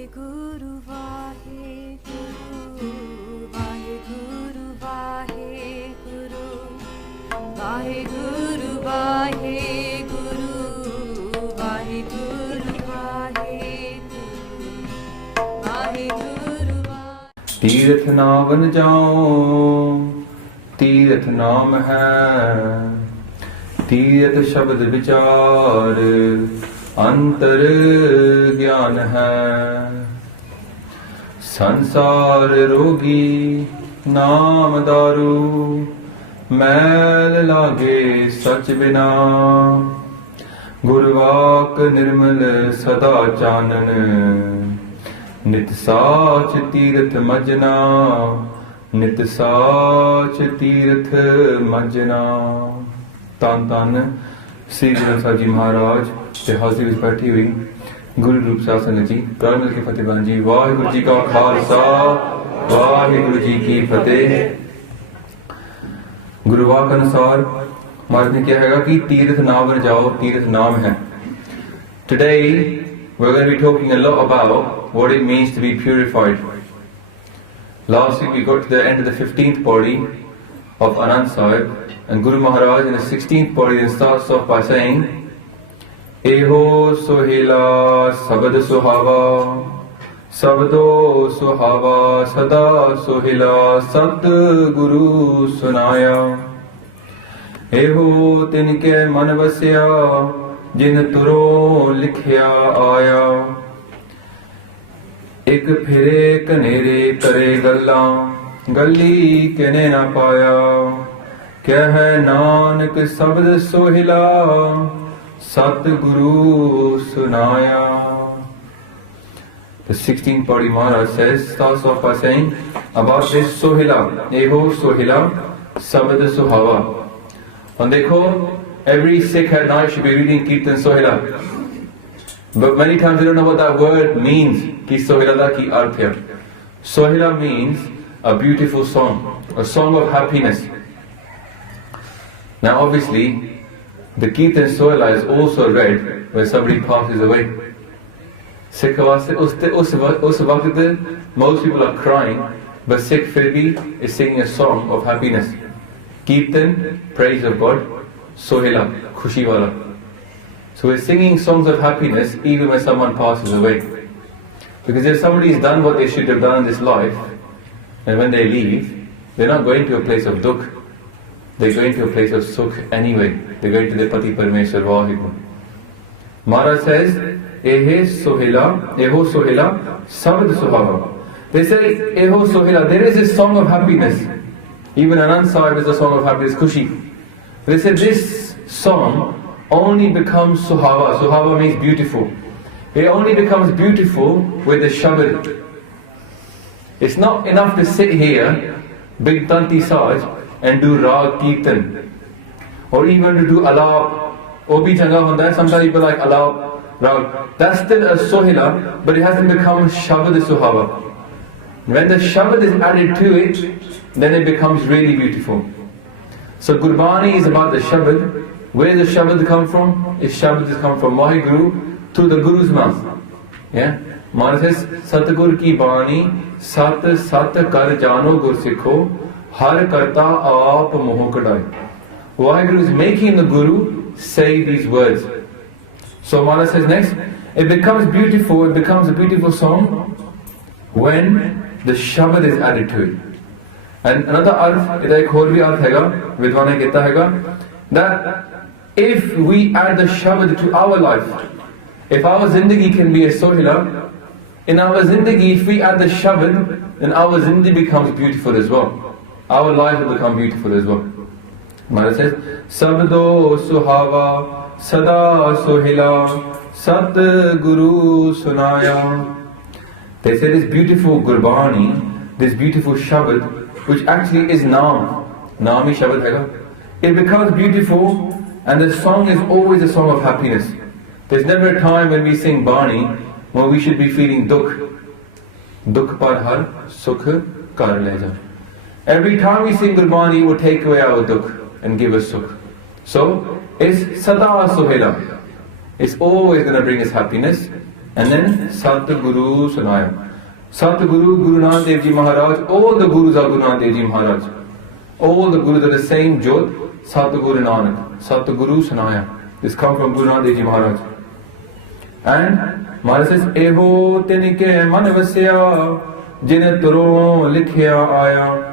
Vaheguru, Vaheguru, Vaheguru, Vaheguru, Vaheguru, Vaheguru, Vaheguru, Vaheguru, Vaheguru. तीर्थ नावन जाओ तीर्थ नाम है, तीर्थ शब्द विचार अंतर ज्ञान है। संसार रोगी नाम दारू, मैल लागे सच बिना। गुरवाक निर्मल सदा चानन, नित साच तीर्थ मजना, नित साच तीर्थ मजना। तन तन श्री गुरु ग्रंथ साहिब जी महाराज ते हाजिर विच बैठी हुई गुरु रूप साध संगत जी, रल मिल के फतेह बलां जी। वाहिगुरु जी का खालसा, वाहिगुरु जी की फतेह। गुरुवाक अनुसार महाराज ने क्या है कि तीर्थ नाम जाओ, तीर्थ नाम है। Today we're going to be talking a lot about what it means to be purified. Last week we got to the end of the 15th pauri of Anand Sahib, and Guru Maharaj in the 16th pauri then starts off by saying, Eho sohela sabad suhava, sabdo suhava sada sohela sat guru sunaya. Eho tinke man vasya, जिन तुरो लिखिया आया। एक फिरे कनेरे करे गल्ला, गली किने ना पाया। कह नानक शब्द सोहिला, सतगुरु सुनाया। The 16th Pauri Maharaj says, starts off by saying about this sohila, eho sohila, sabad suhava. And देखो, every Sikh at night should be reading Kirtan Sohila. But many times they don't know what that word means. Ki Sohila da ki arth hai. Sohila means a beautiful song, a song of happiness. Now obviously, the Kirtan Sohila is also read when somebody passes away. Sikh waste us waqt most people are crying, but Sikh fir bhi is singing a song of happiness. Kirtan, praise of God. Sohila, khushi wala. So we're singing songs of happiness even when someone passes away. Because if somebody has done what they should have done in this life, and when they leave, they're not going to a place of dukh, they're going to a place of sukh anyway. They're going to the Pati Parameshwar Vaheguru. Maharaj says, Eho sohila, sabad suhava. They say, Eho sohila, there is a song of happiness. Even Anand Sahib is a song of happiness, khushi. They said this song only becomes suhava. Suhava means beautiful. It only becomes beautiful with the shabad. It's not enough to sit here, big tanti saj, and do rag kirtan, or even to do alap. Obi changa hunda, sometimes people like alap, rag. That's still a sohila, but it hasn't become shabad suhava. When the shabad is added to it, then it becomes really beautiful. So Gurbani is about the Shabad. Where does Shabad come from? Is Shabad has come from Vaheguru through the Guru's mouth. Yeah? Maharaj says, Satgur ki Bani, Sat Sat Kar Jano Gur Sikho, Har Karta Aap Moh Kadai. Vaheguru is making the Guru say these words. So Maharaj says next, it becomes beautiful, it becomes a beautiful song when the Shabad is added to it. And another arth, ida ek aur bhi arth hega, Vidwan ne kehta hega, that if we add the Shabad to our life, if our zindagi can be a sohila, in our zindagi, if we add the Shabad, then our zindagi becomes beautiful as well. Our life will become beautiful as well. Maharaj says, Sabdo suhava, sada sohila, sat guru sunaya. They say this beautiful Gurbani, this beautiful Shabad, which actually is Naam. Naam-i Shabad hai. It becomes beautiful, and the song is always a song of happiness. There's never a time when we sing Bani when we should be feeling dukh. Dukh par har sukh kar le ja. Every time we sing Gurbani, it will take away our dukh and give us sukh. So, it's Sada Sohela. It's always going to bring us happiness. And then Satguru Sanaya. Satguru, Guru Nanak Dev Ji Maharaj, all the Gurus are Guru Nanak Dev Ji Maharaj. All the Gurus are the same Jyot, Satguru Nanak, Satguru Sanaya. This comes from Guru Nanak Dev Ji Maharaj. And Maharaj says, Eho tinike manavasya, jine turo likhya aya.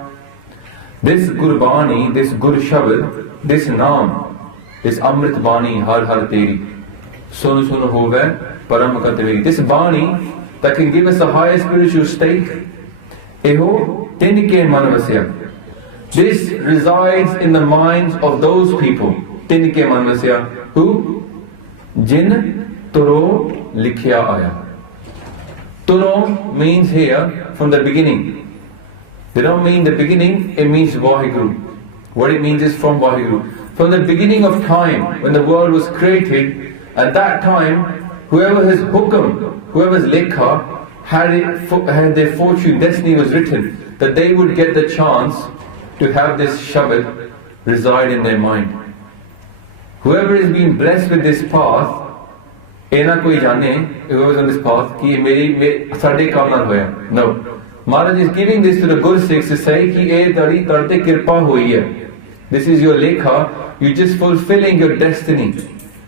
This Gurbani, this Guru Shabad, this Naam, this Amrit Bani, Har Har Teri, Sunu Sunu Hove, Param Kataveri. This Bani that can give us the highest spiritual state, Eho tinike manavasya. This resides in the minds of those people, tinike manavasya, who? Jin Turo likhya aya. Turo means here from the beginning. They don't mean the beginning, it means Vaheguru. What it means is from Vaheguru. From the beginning of time, when the world was created, at that time, whoever's hukam, whoever's lekha, had their fortune, destiny was written, that they would get the chance to have this Shabad reside in their mind. Whoever is being blessed with this path, whoever is on this path, no. Maharaj is giving this to the Guru Sikhs to say, this is your lekha, you're just fulfilling your destiny.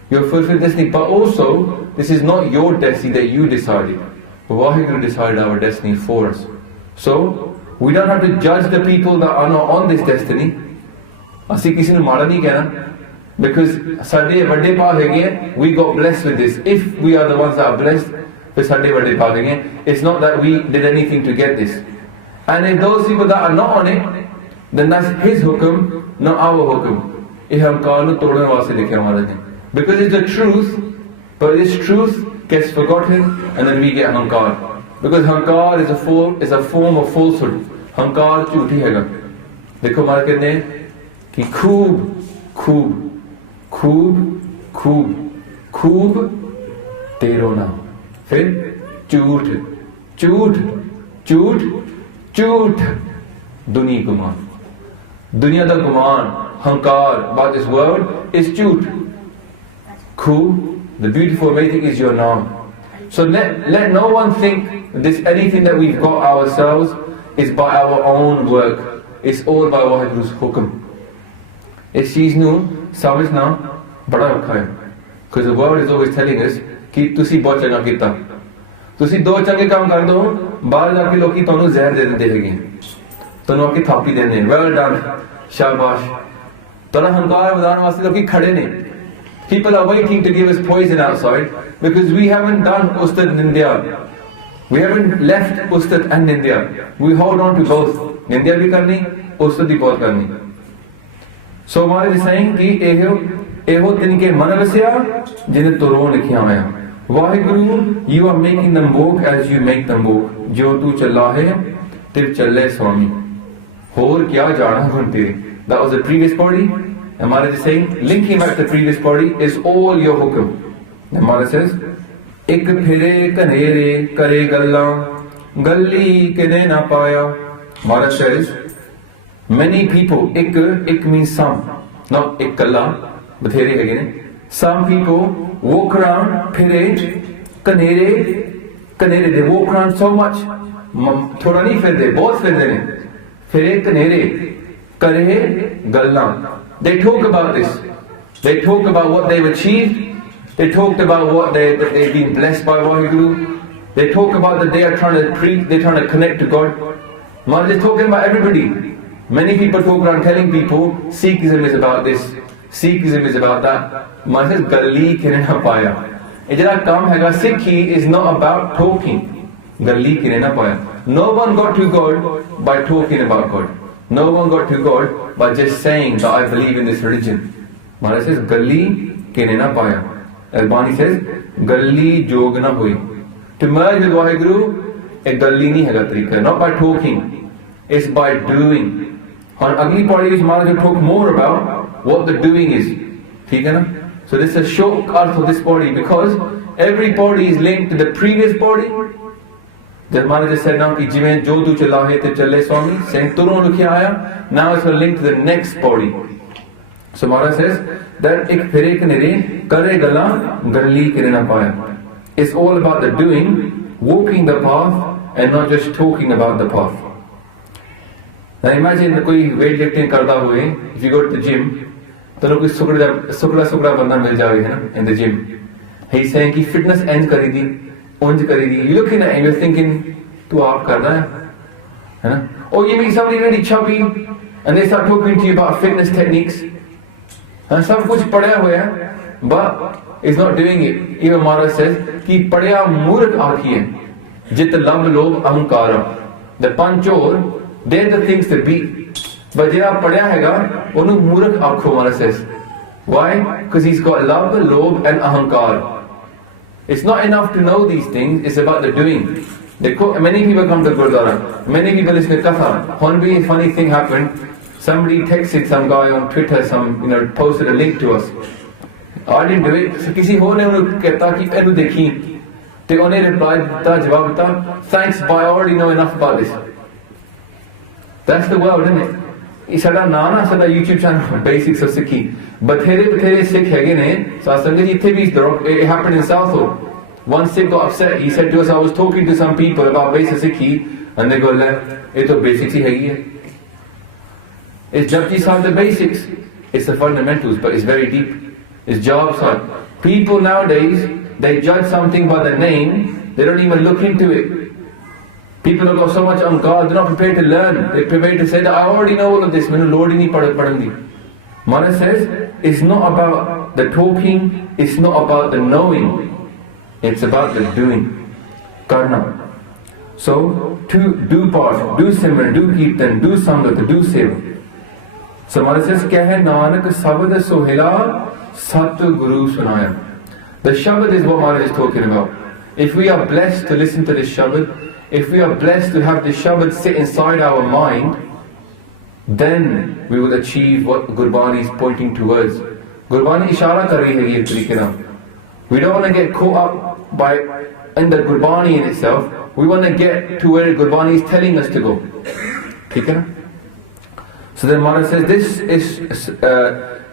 You're fulfilling destiny, but also, this is not your destiny that you decided. Vaheguru decided our destiny for us. So, we don't have to judge the people that are not on this destiny. Because we got blessed with this. If we are the ones that are blessed, it's not that we did anything to get this. And if those people that are not on it, then that's his hukum, not our hukum. Because it's the truth, but this truth gets forgotten and then we get hankar. Because hankar is a form of falsehood. Hankar jhoothi hai. Dekho Maharaj kehte hain ki khoob tero naam. Phir jhoot duni guman. Dunya da guman, hankar about this world is jhoot. Khoob, the beautiful amazing is your naam. So let no one think this anything that we've got ourselves is by our own work. It's all by Vaheguru's hukum. Is cheez nu samajhna bada aukha hai. Because the world is always telling us कि तुसी बहुत चंगा कीता, तुसी दो चंगे काम कर दो, बाहर जाके लोग तुहानू जहर दे देंदे हैगे, तुहानू आके थापी देने, well done, शाबाश, तुहाडा हंकार वधाउण वास्ते लोग खड़े ने. People are waiting to give us poison outside because we haven't done Ustad Nindya. We haven't left Ustad and Nindya. We hold on to both. Nindya bhi karni, Ustad bhi bahut karni. So Maharaj is saying ki eho tinke manavasya jine turo likhya haya. Vaheguru, you are making them walk as you make them walk. Jo tu challa hai, tir challe Swami. Hor kya jana gun tere. That was the previous party. And Maharaj is saying, linking back to the previous party is all your hukum. And Maharaj says, Ik phire kanere kare galla, galli kene na paya. Maharaj says, many people, ik means some, not ik kalla, but here again. Some people walk around, phire, kanere, they walk around so much, thoda nahi phirde, bahut phirde ne. Phire kanere, kare galla. They talk about this. They talk about what they've achieved. They talked about what they've been blessed by Vaheguru. They talk about that they are trying to preach, they're trying to connect to God. Maharaj is talking about everybody. Many people talk around telling people Sikhism is about this, Sikhism is about that. Maharaj says, Galli kine na paya. Ijra kam hega, Sikhi is not about talking. Galli kine na paya. No one got to God by talking about God. No one got to God by just saying that I believe in this religion. Maharaj says, Galli kene na paya. Albani says, Galli jog na hui. To merge with Vaheguru, a Galli nahi hega tarika. Not by talking, it's by doing. On Agni Party, which Maharaj will talk more about what the doing is. So this is a short arth of this body because every body is linked to the previous body. Just Maharaj just said now ki jiven jo tu chala hai te challe Swami, saying turo likhya aya, now it's a link to the next body. So Maharaj says that ek phire kanere kare gala galli kare na paya. It's all about the doing, walking the path, and not just talking about the path. Now imagine कोई weightlifting करता हुए, if you go to the gym, तो कोई सुकड़ा बंदा मिल जाए है ना in the gym. He's saying कि fitness end करी दी, unj करी दी. You looking at him, you're thinking, तू आप कर रहा है ना? Or you meet somebody really chubby, and they start talking to you about fitness techniques. And सब कुछ पढ़ा हुआ है, but is not doing it. Even Maharaj says कि पढ़या मूर्ख आखिए, जित लब लोभ अहंकार. The panchor, they're the things to beat. But जेड़ा पढ़या हैगा, उन्हें मूर्ख आखो. Maharaj says. Why? Because he's got love, lobh and ahankar. It's not enough to know these things, it's about the doing. Many people come to Gurdwara, many people listen to Katha. One day a funny thing happened, somebody texted some guy on Twitter, posted a link to us. I didn't do it, so किसी और ने उन्हें कहता कि ऐनू देखी, ते उन्हें reply दिता, जवाब दिता, thanks but I already know enough about this. That's the world, isn't it? It's a YouTube channel, Basics of Sikhi. बथेरे Sikh हैगे ने, सासंग जी इत्थे भी it happened in Southall. One Sikh got upset. He said to us, I was talking to some people about Basic Sikhi, and they go, "Le, ये तो basics ही हैगी है." It's Japji Sahib the basics. It's the fundamentals, but it's very deep. It's Jawab Sahib. People nowadays, they judge something by the name. They don't even look into it. People have got so much on God, they're not prepared to learn. They're prepared to say that I already know all of this. Mainu Lord hi nahi padhandi. Maharaj says, it's not about the talking, it's not about the knowing, it's about the doing. Karna. So, to do part, do simran, do kirtan, do sangat, do seva. So Maharaj says, kya hai Nanak sabad sohila sat guru sunaya. The Shabad is what Maharaj is talking about. If we are blessed to listen to this Shabad, if we are blessed to have this Shabad sit inside our mind, then we will achieve what Gurbani is pointing towards. Gurbani ishara kar rahi hai ye tarike na. We don't want to get caught up in the Gurbani in itself. We want to get to where Gurbani is telling us to go. ठीक है ना? So then Maharaj says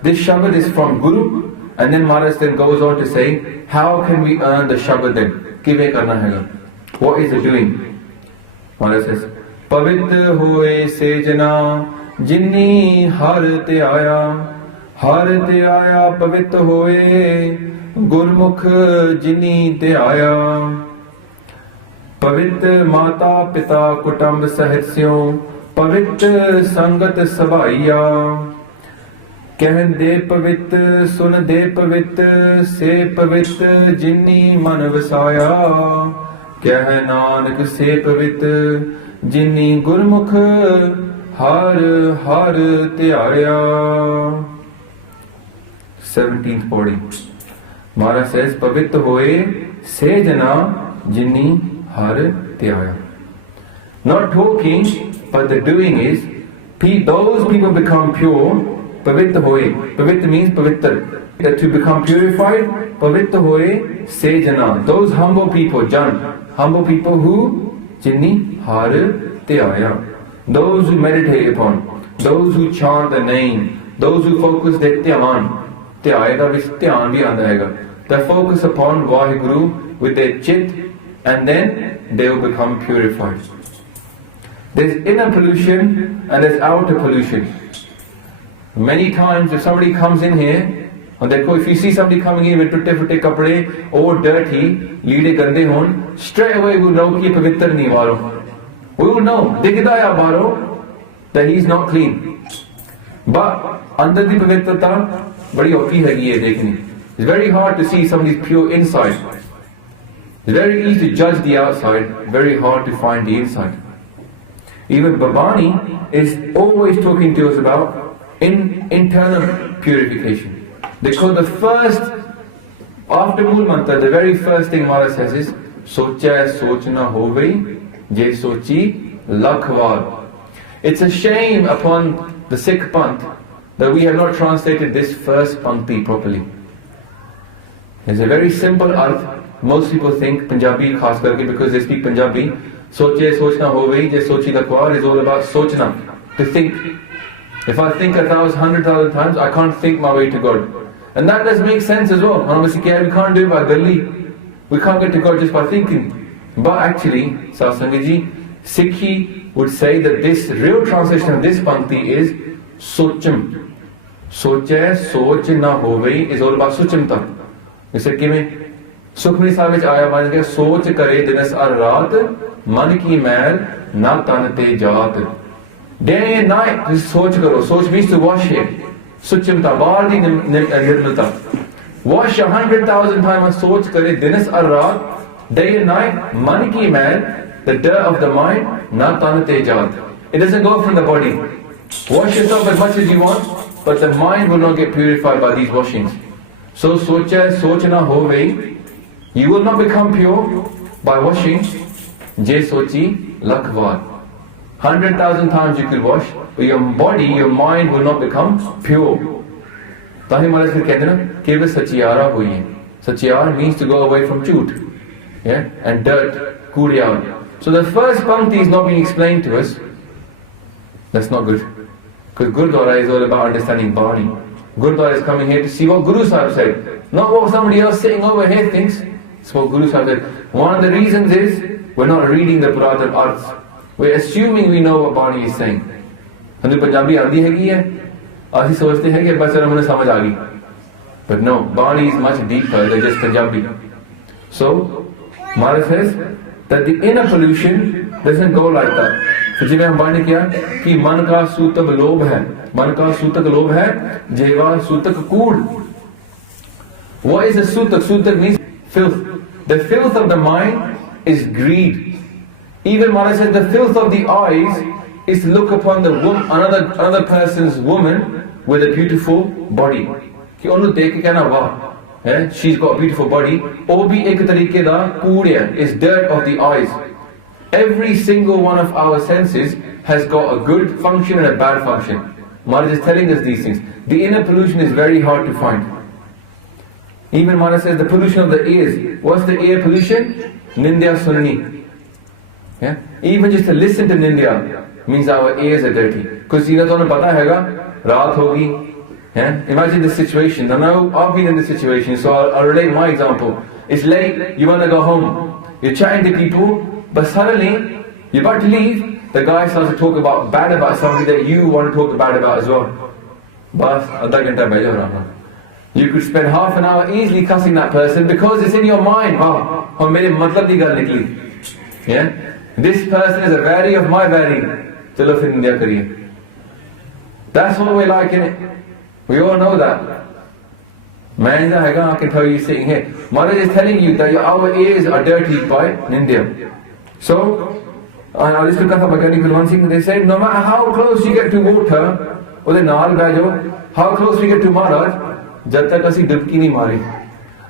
this Shabad is from Guru, and then Maharaj then goes on to say, how can we earn the Shabad then? किवे करना हैगा? What is the doing? Maharaj says, पवित्र होए से जना जिन्नी हर ते आया पवित्र होए गुरमुख जिन्नी ते आया पवित्र माता पिता कुटुंब सहित्स्यों पवित्र संगत सभाइया कहन दे पवित्र सुन दे पवित्र से पवित्र जिन्नी मन वसाया कह नानक से पवित्र जिन्नी गुरमुख हर हर त्याया. 17th body. Maharaj says, पवित्र होए से जना जिन्नी हर त्याया. Not talking, but the doing is, those people become pure. Pavitra hoye. Pavitra means pavitra. To become purified, pavitra hoye se jana. Those humble people, jan. Humble people who jinni har tyaya. Those who meditate upon, those who chant the name, those who focus their dhyan. Tyaya da vis dhyan bhi aanda hai. They focus upon Vaheguru with their chit, and then they will become purified. There's inner pollution and there's outer pollution. Many times if somebody comes in here, and if you see somebody coming in with tutte kapde or dirty, leede gande hon, straight away we will know ki pavitra nahi waro. We will know, dikhda ya baro, that he is not clean. But under the pavitrata, badi auki hagi hai dekhni. It's very hard to see somebody's pure inside. It's very easy to judge the outside, very hard to find the inside. Even Babani is always talking to us about internal purification. Because the first, after Mool Mantra, the very first thing Maharaj says is, Socha sochna hove, je sochi lakhwar. It's a shame upon the Sikh Panth that we have not translated this first Pankti properly. It's a very simple arth. Most people think Punjabi khas karke because they speak Punjabi. Soche sochna hove, je sochi lakhwar is all about sochna, to think. If I think 100,000 times, I can't think my way to God. And that does make sense as well. We can't do it by Gali. We can't get to God just by thinking. But actually, Satsangiji, Sikhi would say that this real translation of this Pankti is Socham. Soche, Soch na hove is all about Sochimta. You say, Kime? Sukhmani Sahib vich aaya maan gaya, Soch kare dinas ar raat, man ki mail na tanate jaat. Day and night, just Soch karo. Soch means to wash it. Sochimta, baar di nirmalta. Wash 100,000 times, Soch kare dinas ar raat, day and night, man ki mail, the dirt of the mind, na tanate jaat. It doesn't go from the body. Wash yourself as much as you want, but the mind will not get purified by these washings. So socha na hove, you will not become pure by washing. Je sochi lakhvar. 100,000 times you could wash, but your body, your mind will not become pure. Tahi Maharaj fir kehte na, keval sachiyara hoiye. Sachiyar means to go away from jhoot, yeah, and dirt, kuriyar. So the first Pankti is not being explained to us. That's not good. Because Gurdwara is all about understanding Bani. Gurdwara is coming here to see what Guru Sahib said, not what somebody else sitting over here thinks. It's what Guru Sahib said. One of the reasons is we're not reading the Puratan arts. We're assuming we know what Bani is saying. Hanu Punjabi aandi hegi hai, aasi sochte hai ki bas mujhe samajh aa gayi. But no, Bani is much deeper than just Punjabi. So, Maharaj says that the inner pollution doesn't go like that. तो जिन्हें हम बात किया कि मन का सूतक लोभ है, मन का सूतक लोभ है, जेवा सूतक कूड़. What is a सूतक? सूतक means filth. The filth of the mind is greed. Even Maharaj said the filth of the eyes is to look upon the another person's woman with a beautiful body. कि उन्हें देख के कहना वाह, she's got a beautiful body. वो भी एक तरीके दा कूड़ है, is dirt of the eyes. Every single one of our senses has got a good function and a bad function. Maharaj is telling us these things. The inner pollution is very hard to find. Even Maharaj says the pollution of the ears. What's the ear pollution? Nindya sunni. Yeah? Even just to listen to Nindya means our ears are dirty. Because you know, pata hai raat hogi. Yeah? Imagine this situation. Now I've been in this situation, so I'll relate my example. It's late, you want to go home. You're chatting to people, but suddenly, you're about to leave, the guy starts to talk bad about somebody that you want to talk bad about as well. You could spend half an hour easily cussing that person because it's in your mind. Yeah? This person is a vary of my vary. That's what we're like, innit? We all know that. I can tell you sitting here. Maharaj is telling you that our ears are dirtied by Nindya. So, I listened to Katha Bhagani Kulwan Singh, they said, no matter how close you get to water, how close we get to Maharaj,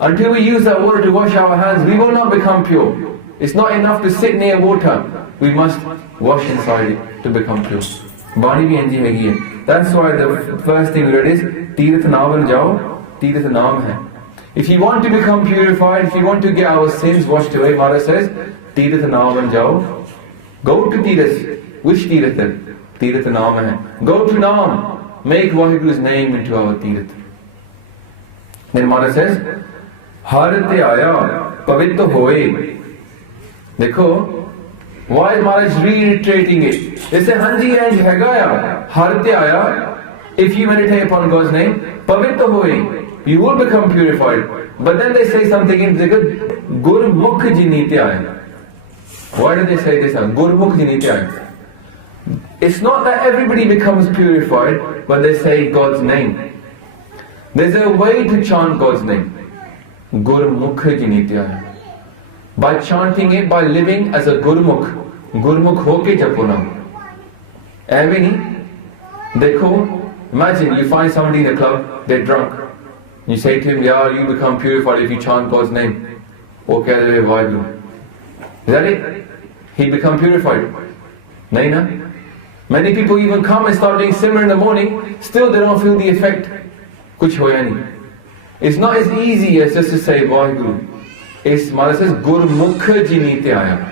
until we use that water to wash our hands, we will not become pure. It's not enough to sit near water. We must wash inside it to become pure. Bani bhi enji hegi hai. That's why the first thing we read is, Tirath Naval Jao, Tirath Naam hai. If you want to become purified, if you want to get our sins washed away, Maharaj says, Tirath Naam Jao. Go to Tirath. Which Tirath? Tirath Naam hai. Go to Naam. Make Vaheguru's name into our Tirath. Then Maharaj says, Harate Aya Pavitya Hoye. Dekho, why is Maharaj reiterating it? They say, Hanji Anj Hegaya, Harate Aya. If you meditate upon God's name, Pavitya Hoye, you will become purified. But then they say something in Zikr, Gurmukh Jinitya. Why do they say this? Gurmukh Jinitya. It's not that everybody becomes purified, but they say God's name. There's a way to chant God's name. Gurmukh Jinitya. By chanting it, by living as a Gurmukh. Gurmukh hoke japona. Evini, dekho, imagine you find somebody in a club, they're drunk. You say to him, yeah, you become purified if you chant God's name. Okay, is that it? He become purified. Nahin na? Many people even come and start doing simran in the morning, still they don't feel the effect. Kuch hoya nahi. It's not as easy as just to say Vaheguru. It's Maharaj says Gurmukh Jinite Aya.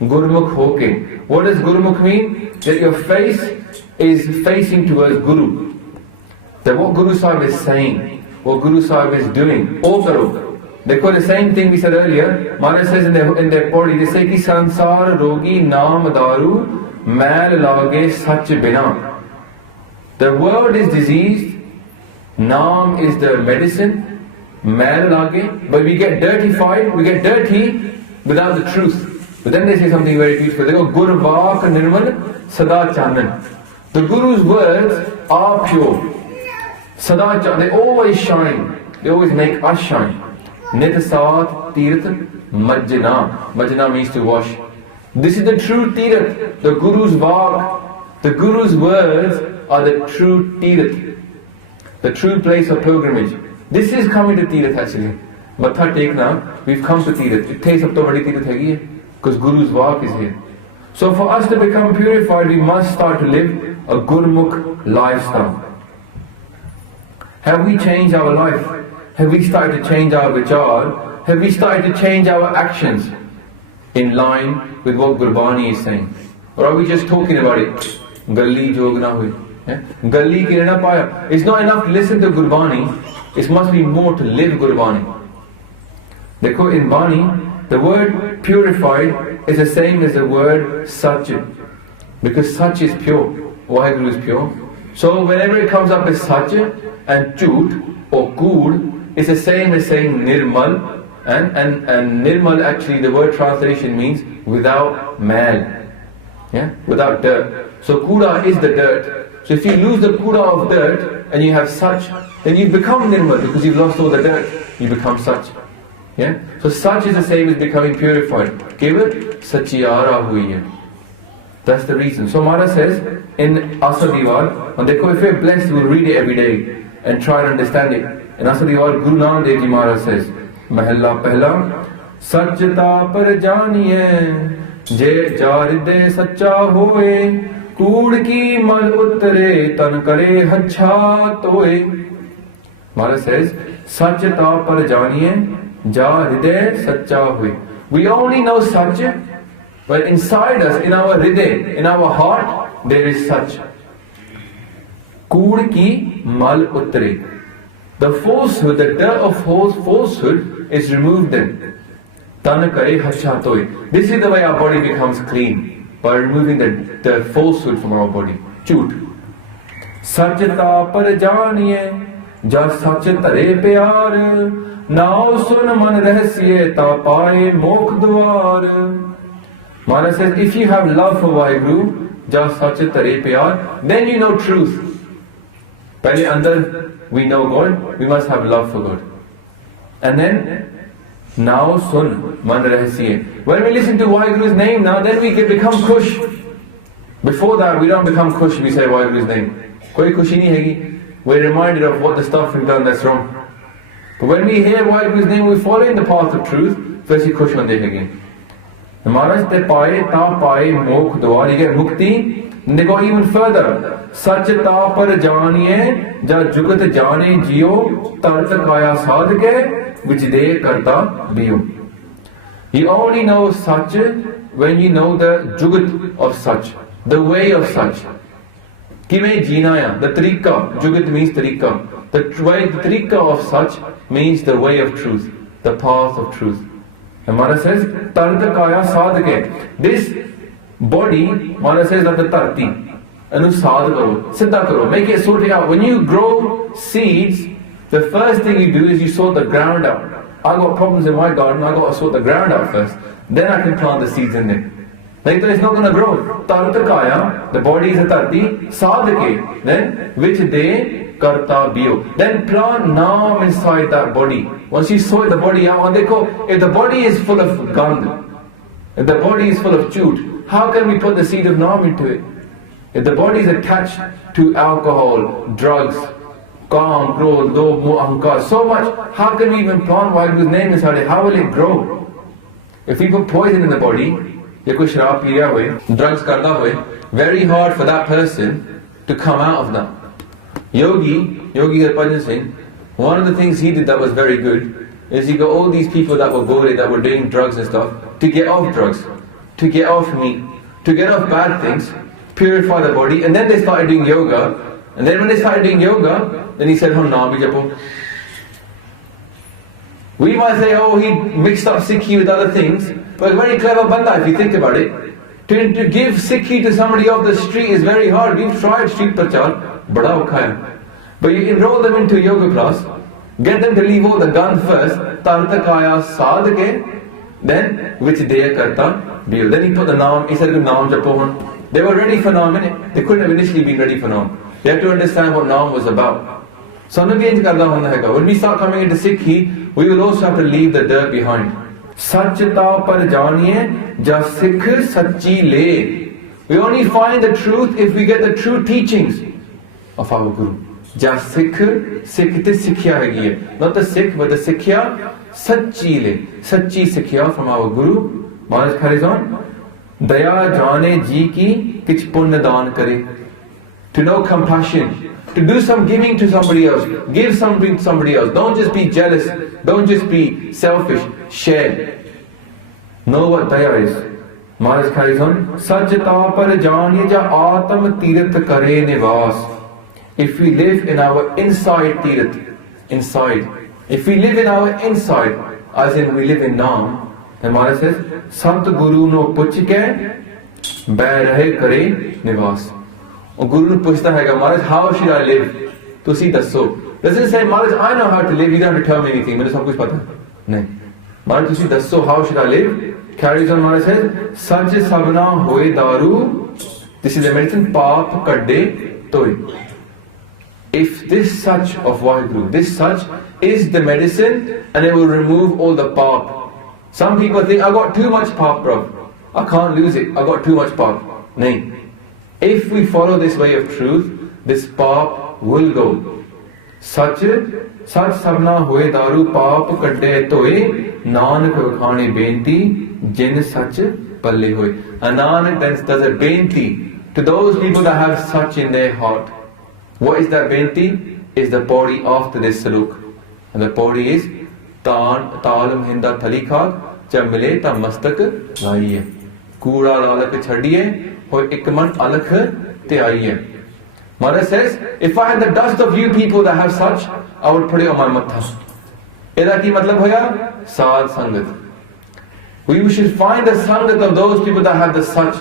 Gurmukh hoke. What does Gurmukh mean? That your face is facing towards Guru. That what Guru Sahib is saying, what Guru Sahib is doing, all karo. Dekho, the same thing we said earlier. Maharaj says in their body, they say ki sansar rogi naam daru mail lage sach bina. The world is diseased, naam is the medicine, mail lage, but we get dirtified, we get dirty without the truth. But then they say something very beautiful. They go, Gur Vaak Nirmal Sada Chanan. The Guru's words are pure. Sada Chanan, they always shine. They always make us shine. Nitasat Tirth Majjana. Majjana means to wash. This is the true Tirth, the Guru's Vaak. The Guru's words are the true Tirth, the true place of pilgrimage. This is coming to Tirth actually. Matha Tekna, we've come to Tirth. It takes up to Vadi Tirth hai, because Guru's Vaak is here. So for us to become purified, we must start to live a Gurmukh lifestyle. Have we changed our life? Have we started to change our vichar? Have we started to change our actions in line with what Gurbani is saying? Or are we just talking about it? Galli jog na hui. Galli ki na paya. It's not enough to listen to Gurbani. It must be more to live Gurbani. Dekho, in Bani, the word purified is the same as the word Sach. Because Sach is pure. Waheguru is pure. So whenever it comes up as Sach and Chut or Kood, it's the same as saying Nirmal, and Nirmal actually the word translation means without mal, without dirt. So Kuda is the dirt. So if you lose the Kuda of dirt and you have Sach, then you become Nirmal because you've lost all the dirt. You become Sach. So Sach is the same as becoming purified. Keval Sachiyara hui hai. That's the reason. So Maharaj says in Asadiwar, and if we're blessed, we'll read it every day and try and understand it. In Asadiwar, Guru Nanak Dev Ji Maharaj says, Mahalla Pehla, Sachta par janiye, je jaride sacha hoye, Kood ki mal uttare, tan kare hacha toye. Maharaj says, Sachta par janiye, jaride sacha hoye. We only know Sach, but inside us, in our hriday, in our heart, there is Sach. Kood ki mal uttare. The falsehood, the dirt of falsehood is removed then. Tan kare hacha toy. This is the way our body becomes clean, by removing the falsehood from our body. Chut. Sachta par janiye, ja sach tare pyar, nao sun man rahsye ta paaye mokh dwar. Maharaj says, if you have love for Vaheguru, ja sach tare pyar, then you know truth. Pehle andar we know God, we must have love for God. And then, now sun man rahsiye. When we listen to Vaheguru's name now, then we can become khush. Before that, we don't become khush, we say Vaheguru's name. Koi khushi nahi hegi. We're reminded of what the stuff we've done that's wrong. But when we hear Vaheguru's name, we follow in the path of truth, first we khush hande hege. The Maharaj te paaye ta paaye mokh dwar, you get mukti. And they go even further. Sachta par janiye, ja jugat jane jiyo, tart kaya sadke, which de karta biyo. You only know Sach when you know the jugat of Sach, the way of Sach. Kime jinaya, the tarika, jugat means tarika. The tarika of Sach means the way of truth, the path of truth. And Maharaj says, tart kaya sadke. This body, Maharaj says that the tarti, anu sadh karo, siddha karo, make it sort it out. When you grow seeds, the first thing you do is you sort the ground out. I got problems in my garden, I got to sort the ground out first. Then I can plant the seeds in there. Like it's not going to grow. Tartakaya, the body is a tarti, sadhake, then which de karta biyo. Then plant naam inside that body. Once you sort the body out, if the body is full of gand, if the body is full of chut, how can we put the seed of naam into it? If the body is attached to alcohol, drugs, kaam, krodh, lobh, moh, ahankar, so much, how can we even plant Vaheguru's name inside it? How will it grow? If we put poison in the body, ya koi sharab pi raha hoye, drugs karda hoye, very hard for that person to come out of that. Yogi Harbhajan Singh, one of the things he did that was very good is he got all these people that were gore, that were doing drugs and stuff, to get off drugs, to get off meat, to get off bad things, purify the body, and then they started doing yoga. And then when they started doing yoga, then he said, Hum naam bhi japo. We might say, oh, he mixed up Sikhi with other things, but a very clever banda if you think about it. To give Sikhi to somebody off the street is very hard. We've tried street prachar, bada aukha hai. But you enroll them into a yoga class, get them to leave all the gun first, tartakaya sadke, then which deya karta deal. Then he put the naam, he said naam japohan. They were ready for naam, innit? They couldn't have initially been ready for naam. They had to understand what naam was about. So when we start coming into Sikhi, we will also have to leave the dirt behind. Sachta par janiye ja sikh sachi le. We only find the truth if we get the true teachings of our Guru. Ja sikh, sikh te sikhya hai. Not the sikh, but the sikhya sachi le. Sachi sikhya from our Guru. Maharaj carries on. Daya jane ji ki kich punya daan kare. To know compassion. To do some giving to somebody else. Give something to somebody else. Don't just be jealous. Don't just be selfish. Share. Know what daya is. Maharaj carries on. Sajta par janiye ja atam tirath kare nivas. If we live in our inside tirath, inside. If we live in our inside, as in we live in Naam, then Maharaj says, Sant Guru no puch ke beh rahe kare nivas. And Guru pushta hai, Maharaj, how should I live? To see the so. Doesn't say, Maharaj, I know how to live, you don't have to tell me anything. Maine sab kuch pata hai. No. Maharaj, to see the so, how should I live? Carries on, Maharaj says, Sach sabna hoye daru. This is the medicine, paap kadde toy. If this Sach of Vaheguru, this Sach is the medicine and it will remove all the paap. Some people think, I got too much paap, bro. I can't lose it, I got too much paap. No. If we follow this way of truth, this paap will go. Sach sabna hoye daru paap kadde toye nanak khane benti jin sach palle hoye. And Nanak then does a benti to those people that have Sach in their heart. What is that benti? Is the body after this saluk. And the body is talam hinda thalikhag jab mile ta mastak laiye. Kooda lalak chhadiye hoy ek man alakh te aiye. Maharaj says, if I had the dust of you people that have Sach, I would put it on my matha. Eda ki matlab hoya? Sad sangat. We should find the sangat of those people that have the Sach.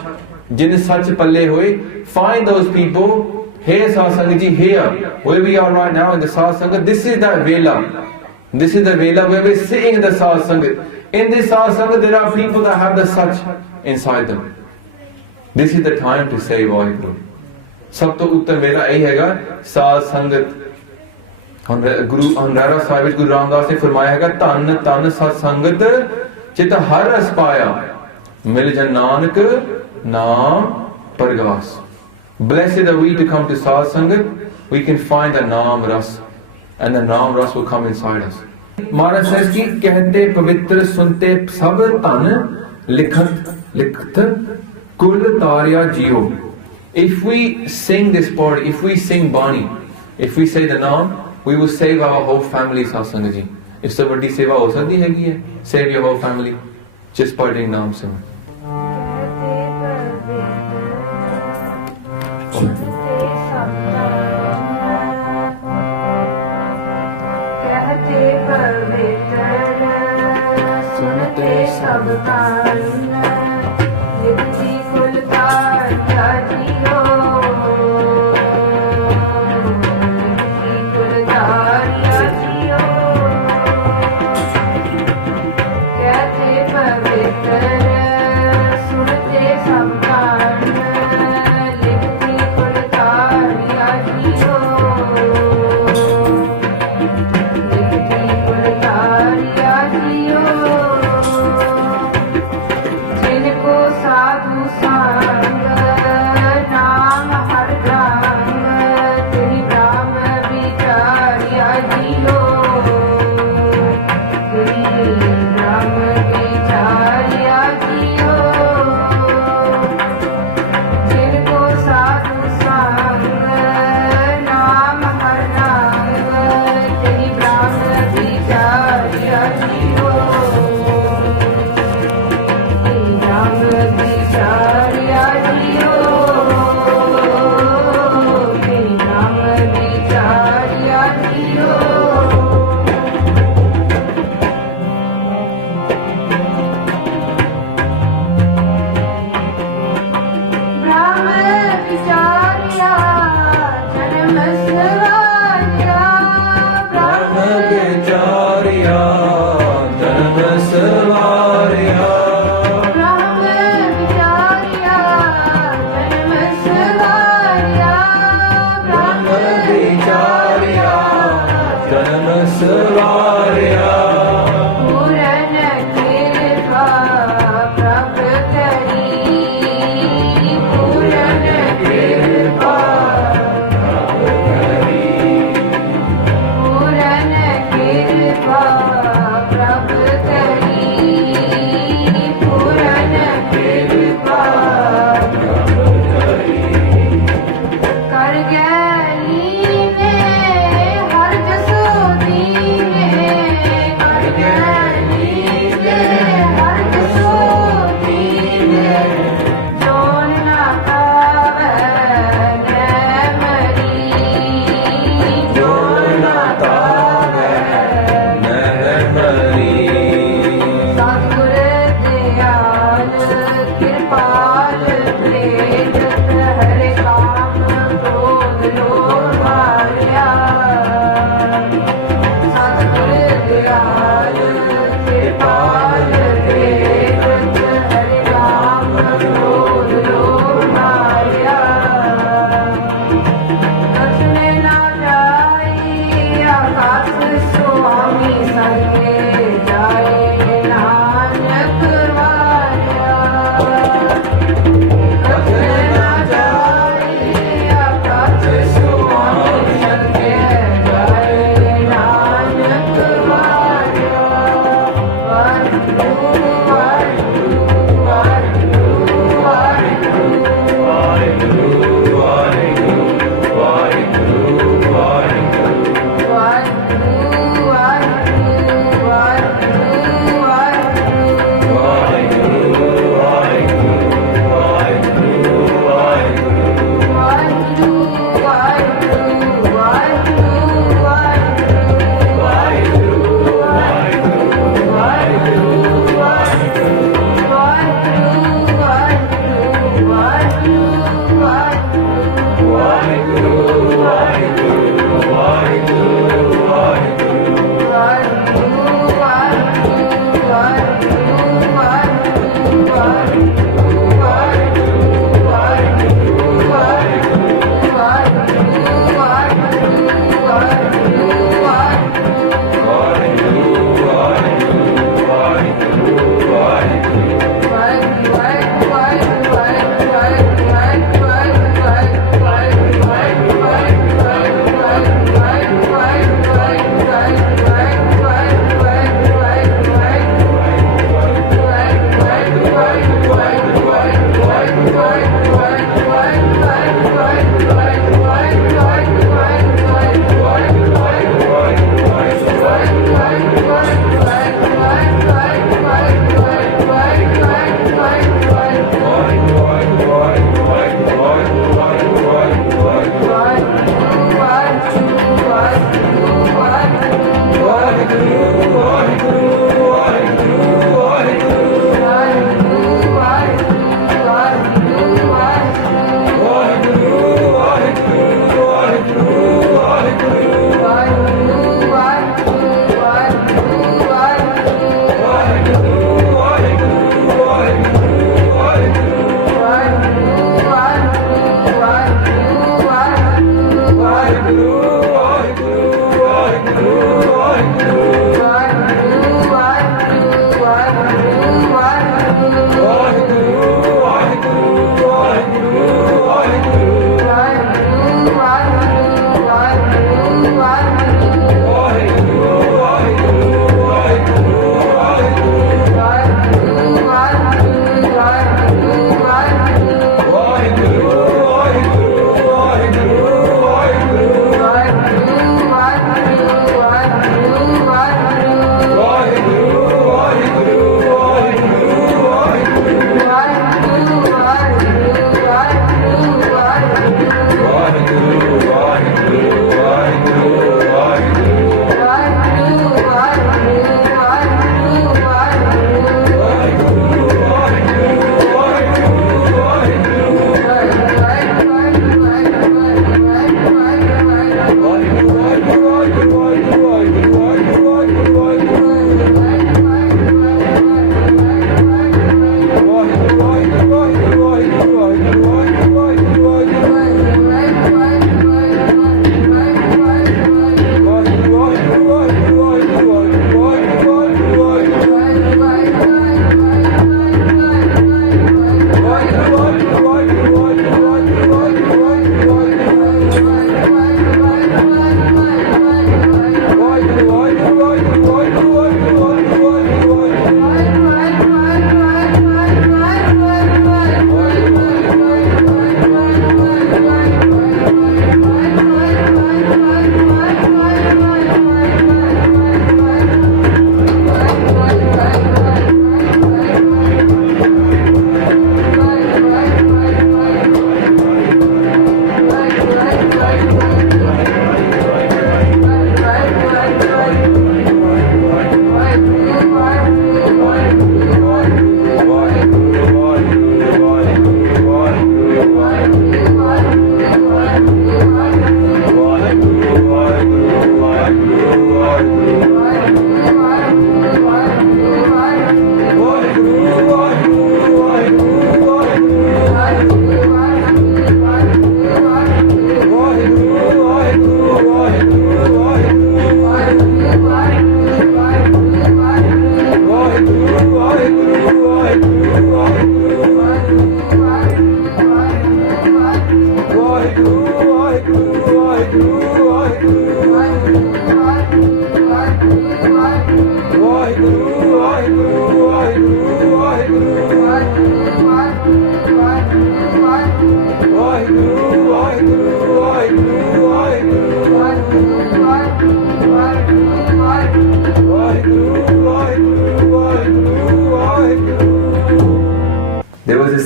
Jin Sach palle hoye. Find those people. Here Satsang ji, here, where we are right now in the Satsang, this is that Vela. This is the Vela where we're sitting in the Satsang. In this Satsang, there are people that have the Sach inside them. This is the time to say Vaheguru. Sab to uttam Vela yahi haiga, Satsangat. Guru Anrara Sahib Guru Ramdas ne firmaya haiga, Tan Tan Satsangat Chit har ras paya, Mil jan Nanak Naam Pargas. Blessed are we to come to Sad Sangat. We can find the Naam Ras, and the Naam Ras will come inside us. Maharaj says ki कहते पवित्र सुनते सब तन लिखत लिखत कुल तार्या जियो. If we sing this body, if we sing Bani, if we say the Naam, we will save our whole family. Satsang ji. If so badi seva ho sakti hai ki hai, save your whole family just by doing Naam Simran. Dayal कृपाल देवत हरे राम क्रोध लोभ माया कछुने ना जाई आकाश स्वामी संगे जाए Nanak via कछुने ना जाई आकाश स्वामी संगे जाए Nanak via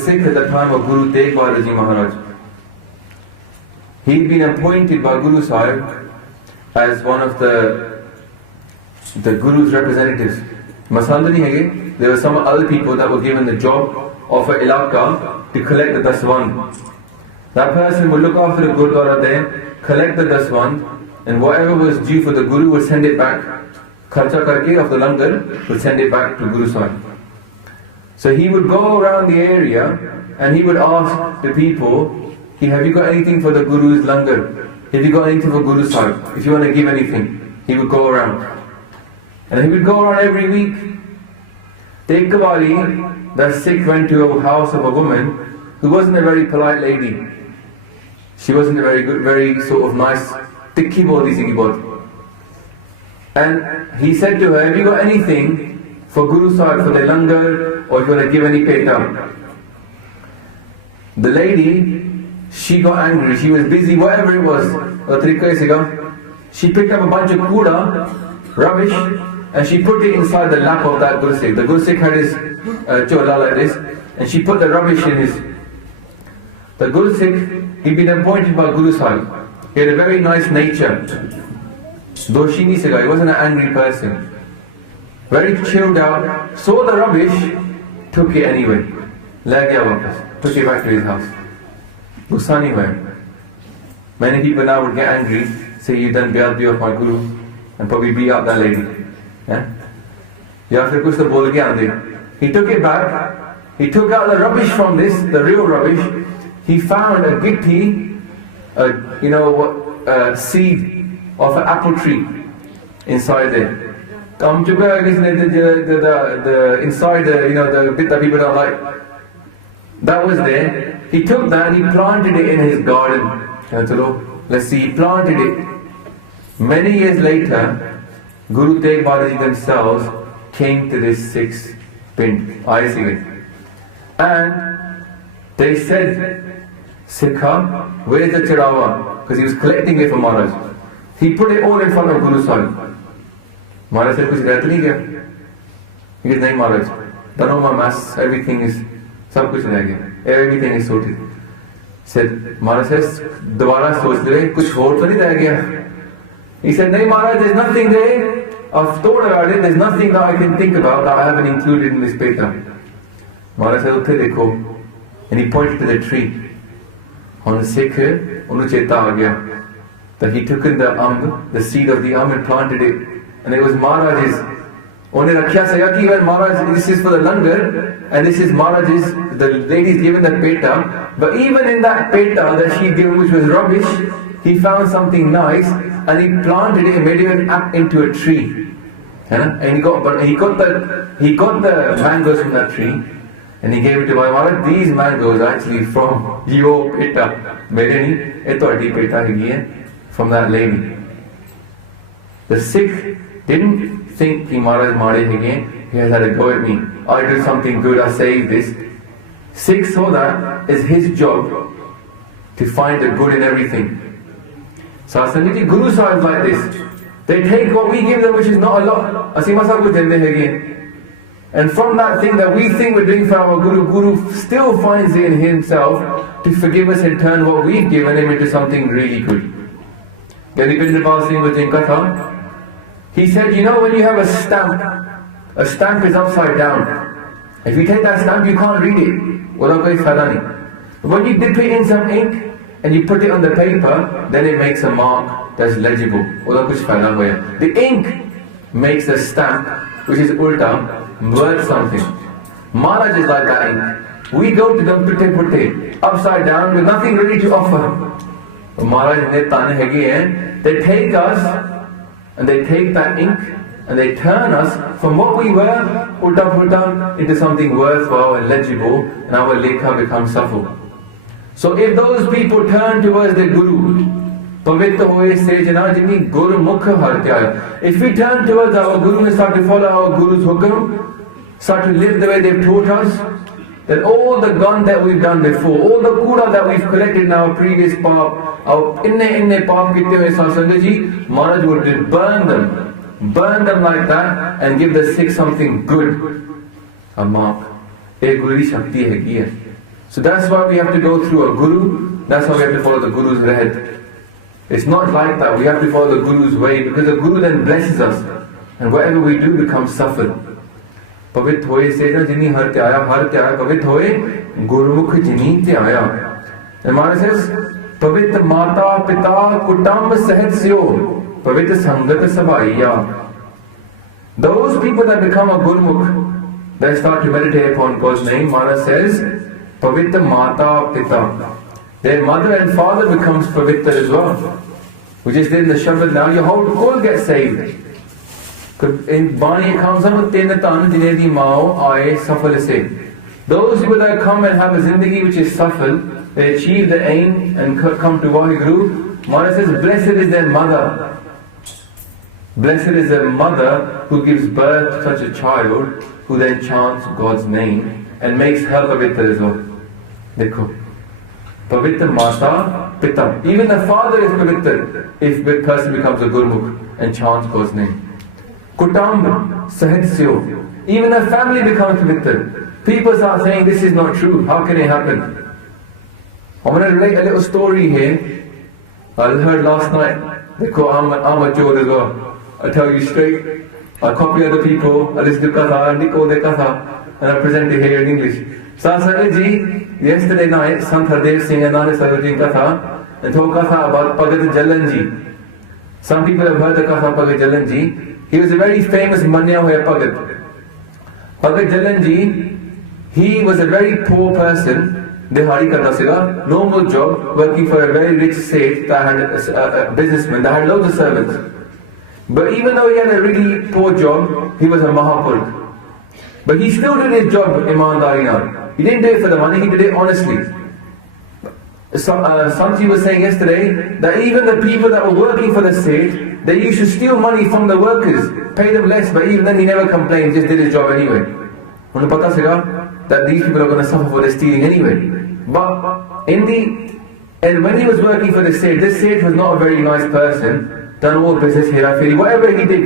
Sikh at the time of Guru Tegh Bahadur Ji Maharaj. He'd been appointed by Guru Sahib as one of the Guru's representatives. Masandani hege, there were some other people that were given the job of an ilaka to collect the daswand. That person would look after the Gurdwara there, collect the daswand, and whatever was due for the Guru would send it back. Kharcha karke of the langar would send it back to Guru Sahib. So he would go around the area and he would ask the people, have you got anything for the Guru's langar? Have you got anything for Guru Sahib? If you want to give anything, he would go around. And he would go around every week. Take Kawali, that Sikh went to a house of a woman who wasn't a very polite lady. She wasn't a very good, very sort of nice, tikki bodi sigi bodi. And he said to her, have you got anything for Guru Sahib, for the langar, or if you want to give any peta? The lady, she got angry, she was busy, whatever it was. She picked up a bunch of kuda, rubbish, and she put it inside the lap of that Guru Sikh. The Guru Sikh had his chola like this, and she put the rubbish in his. The Guru Sikh, he'd been appointed by Guru Sahib. He had a very nice nature. Doshini Sikh, he wasn't an angry person. Very chilled out, saw the rubbish, took it anyway. Le gaya wapas, took it back to his house. Gussa nahi hua. Many people now would get angry, say you done be'adbi of my Guru, and probably beat up that lady. Ya fir kuch to bol ke aande. He took it back, he took out the rubbish from this, the real rubbish. He found a gitti, seed of an apple tree inside there. Kam chuka the inside the bit that people don't like. That was there. He took that and he planted it in his garden. Let's see, he planted it. Many years later, Guru Tegh Bahadur Ji themselves came to this Sikh's pind, and they said, Sikha, where's the chadawa? Because he was collecting it for Maharaj. He put it all in front of Guru Sahib. Maharaj said, kuch reh to nahi gaya? He goes, nahi Maharaj, done all my mass, everything is, sab kuch reh gaya. Everything is sorted. Said, Maharaj says, dobara soch le, kuch aur to nahi reh gaya? He said, nahi Maharaj, there's nothing there. I've thought about it, there's nothing that I can think about that I haven't included in this peta. Maharaj said, utte dekho. And he pointed to the tree. On the Sikh, unu cheta aa gaya. That he took in the seed of the and planted it. And it was Maharaj's. Onne rakhya sayaki when Maharaj, this is for the langar, and this is Maharaj's, the lady's given the peta. But even in that peta that she gave, which was rubbish, he found something nice, and he planted it and made it into a tree. And he got the mangoes from that tree, and he gave it to Maharaj. These mangoes are actually from your peta. Mere nahi, etwadi peta hegi hai, from that lady. The Sikh didn't think ki Maharaj mare hege, he has had a go at me. I did something good, I saved this. Sikh saw that as his job to find the good in everything. So I said, Guru Sahib like this. They take what we give them, which is not a lot. And from that thing that we think we're doing for our Guru, Guru still finds it in himself to forgive us and turn what we've given him into something really good. Gadipindra Singh was doing Katha. He said, when you have a stamp is upside down. If you take that stamp, you can't read it. When you dip it in some ink and you put it on the paper, then it makes a mark that's legible. The ink makes a stamp, which is ulta, worth something. Maharaj is like that ink. We go to them putte, upside down, with nothing really to offer. Maharaj ne tane hege hain. They take us, and they take that ink, and they turn us from what we were, ulta, into something worthwhile and legible, and our lekha becomes safal. So if those people turn towards the Guru, if we turn towards our Guru and start to follow our Guru's hukam, start to live the way they've taught us, then all the gun that we've done before, all the kura that we've collected in our previous path, our inne path kitte hue Satsangaji, Maharaj would burn them like that, and give the Sikh something good. A mark. A Guru di Shakti hegi hai. So that's why we have to go through a guru, that's why we have to follow the guru's head. It's not like that, we have to follow the guru's way, because the guru then blesses us, and whatever we do becomes suffer. Pavit hoye sena jini har tyaya pavit hoye gurumukh jini tyaya. And Maharaj says, Pavit mata pita kutam sahetsyo pavit sangat sabaiya. Those people that become a gurumukh, they start to meditate upon God's name, Maharaj says, Pavitra mata pita. Their mother and father becomes pavitra as well. We just did in the Shabad now, your whole kul gets saved. In Bani comes up, Tenatan Jinedi Mao Aye Safal se. Those people that come and have a zindagi which is safal, they achieve the aim and come to Vaheguru. Maharaj says, blessed is their mother. Blessed is their mother who gives birth to such a child, who then chants God's name and makes her pavitra as well. Dekho. Pavitra Mata Pita. Even the father is pavitra if the person becomes a gurumukh and chants God's name. Kutam Sahetsyo. Even the family becomes pavitra. People start saying this is not true. How can it happen? I'm going to relate a little story here. I heard last night. Dekho, I'm a Jod as well. I tell you straight. I copy other people. I listen to Katha, Nico de Katha, and I present it here in English. Sasaga ji, yesterday night, Sant Hardev Singh and Nana Sagarji Katha, and told Katha about Bhagat Jalanji. Some people have heard the Katha Bhagat Jalanji. He was a very famous Manya Hoya Bhagat. Bhagat Jalanji, he was a very poor person. Dehari karna siga, normal job, working for a very rich state that had a businessman that had loads of servants. But even though he had a really poor job, he was a Mahapurukh. But he still did his job imandari. He didn't do it for the money, he did it honestly. Samji was saying yesterday that even the people that were working for the state, they used to steal money from the workers, pay them less, but even then he never complained, just did his job anyway. Unhe pata siga that these people are going to suffer for their stealing anyway. But and when he was working for the state, this state was not a very nice person, done all business, hera-feri, whatever he did.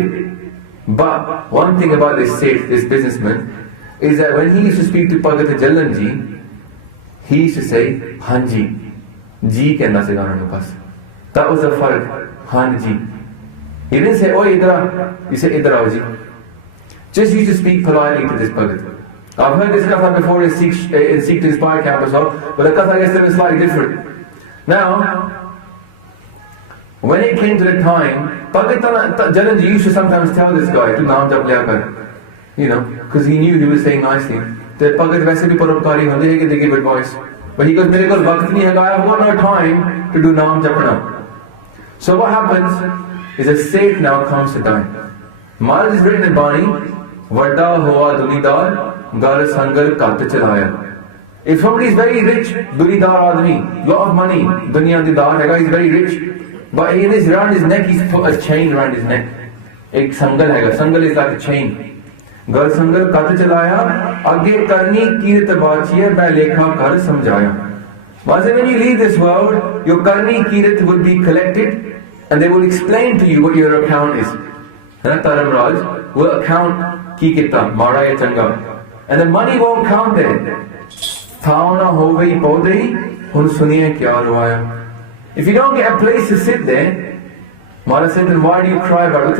But one thing about this state, this businessman, is that when he used to speak to Bhagat Jalanji, he used to say, Hanji. Ji kehna siga unnu pas. That was the fark. Hanji. He didn't say, Oi idra. He said, Idra aao ji. Just used to speak politely to this Bhagat. I've heard this katha before in Seek to Inspire camp as well, but the katha yesterday was slightly different. Now, when it came to the time, Bhagat Jalanji used to sometimes tell this guy to naam jap liya kar, because he knew he was saying nicely. That Bhagat waise bhi paropkari honde hai ki they give advice. But he goes, mere kol waqt nahi hai, I have got no time to do naam japna. So what happens is a Seth now comes to die. Maharaj is written in Bani, Vada hoa dunidar, Gar sangal kat chalaya. If somebody is very rich, dunidar admi, lot of money, dunya didar hai, he's very rich. But in his, around his neck, he's put a chain around his neck. Ek sangal hai. Sangal is like a chain. Gar sangal kat chalaya, age karni kirat bachiye, main lekha kar samjhaya. Once when you leave this world, your karni kirat will be collected and they will explain to you what your account is. Taramraj will account ki kitta, mara ya changa. And the money won't count there. Thauna ho gayi paudai, hun suniye kya roaya. If you don't get a place to sit there, Maharaj said, then why do you cry about it?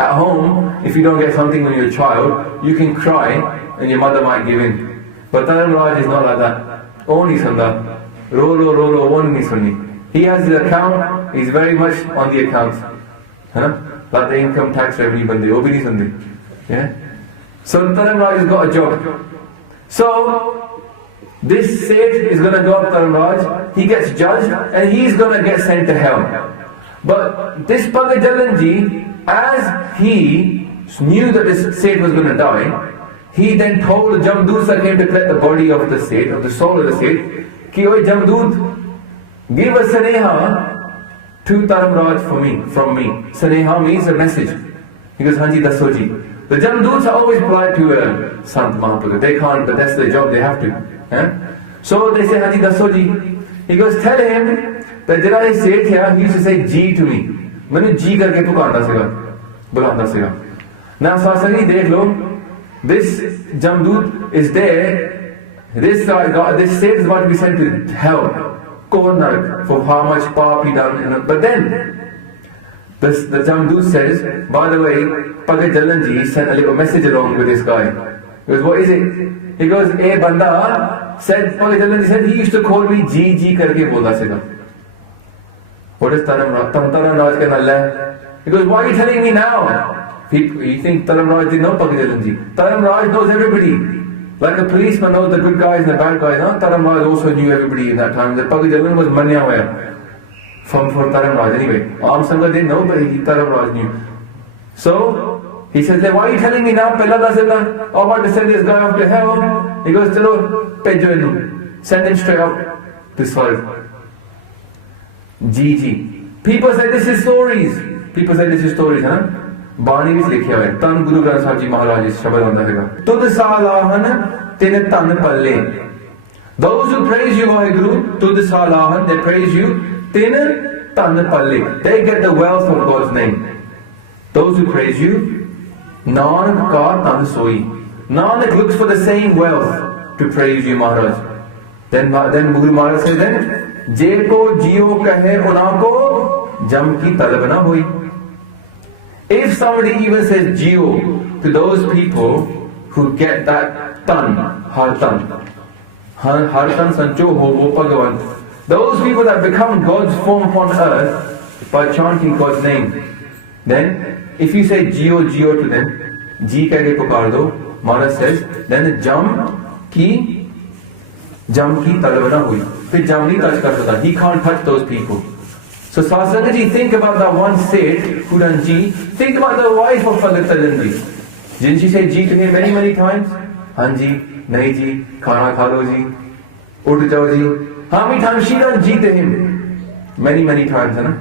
At home, if you don't get something when you're a child, you can cry and your mother might give in. But Taramraj is not like that. Only sunda. Ro, only sunni. He has his account, he's very much on the accounts. Like the income tax revenue bandi, wo bhi nahi sundi. Yeah? So Taramraj has got a job. So, this Seth is going to go up Taramraj, he gets judged and he's going to get sent to hell. But this Bhagat Jalanji, as he knew that this Seth was going to die, he then told the Jamdut that came to collect the body of the Seth, of the soul of the Seth, ki oi Jamdut, give a saneha to Taramraj from me. Saneha means a message. He goes, Hanji Dasoji. The Jamduts are always polite to Sant Mahaprabhu. They can't, but that's their job, they have to. So they say, Haji Dasoji. He goes, tell him that jada ye Seth hai, he used to say Ji to me. Maine Ji karke pukarta siga, bulanda siga. Now Sasani, dekh lo, this Jamdut is there This Satan is about to be sent to hell, Narak, for how much pap he done. But then, the Jamdut says, by the way, Bhagat Jalanji sent a little message along with this guy. He goes, what is it? He goes, a banda said, Bhagat Jalanji said, he used to call me Ji karke bolta sega. What is Taram Raj ka nalla? He goes, why are you telling me now? You think Taram Raj didn't know Bhagat Jalanji? Taram Raj knows everybody. Like a policeman knows the good guys and the bad guys. No? Taram Raj also knew everybody in that time. The Bhagat Jalanji was manya hoya. For Taram Raj anyway. Aam Sangha didn't know, but Taram Raj knew. So, he says, why are you telling me now? Pehla dasena, I'm about to send this guy off to hell. He goes, chalo, pejo inu. Send him straight out to Swarg. Ji. People say this is stories. Huh? Bani ਵਿੱਚ ਲਿਖਿਆ ਹੋਇਆ ਤਨ ਗੁਰੂ ਗ੍ਰੰਥ ਸਾਹਿਬ ਜੀ ਮਹਾਰਾਜ ਇਸ ਸ਼ਬਦ ਆਉਂਦਾ ਹੈਗਾ ਤੁਧ ਸਾਲਾਹਨ ਤਿਨ ਤਨ ਪੱਲੇ those who praise you Waheguru ਤੁਧ ਸਾਲਾਹਨ they praise you ਤਿਨ ਤਨ ਪੱਲੇ they get the wealth of God's name those who praise you Nanak ਕਾ ਤਨ ਸੋਈ Nanak looks for the same wealth to praise you Maharaj then Guru Maharaj says then je ko jio kahe una ko jam ki talab na hoi. If somebody even says Jio to those people who get that tan, har tan sancho ho wo Bhagavan, those people that become God's form upon earth by chanting God's name, then if you say Jio to them, Ji kage pukar do, Maharaj says, then jam ki talab na hui. Fir jam nahi touch kar sakta. He can't touch those people. So Sasangaji, think about that one Seth, Kudan Ji. Think about the wife of Bhagat Jalanji. Didn't she say Ji to him many, many times? Hanji, Nahi Ji, Khana Khalo Ji, Ud Jao Ji. How many times she done Ji to him? Many, many times, huh?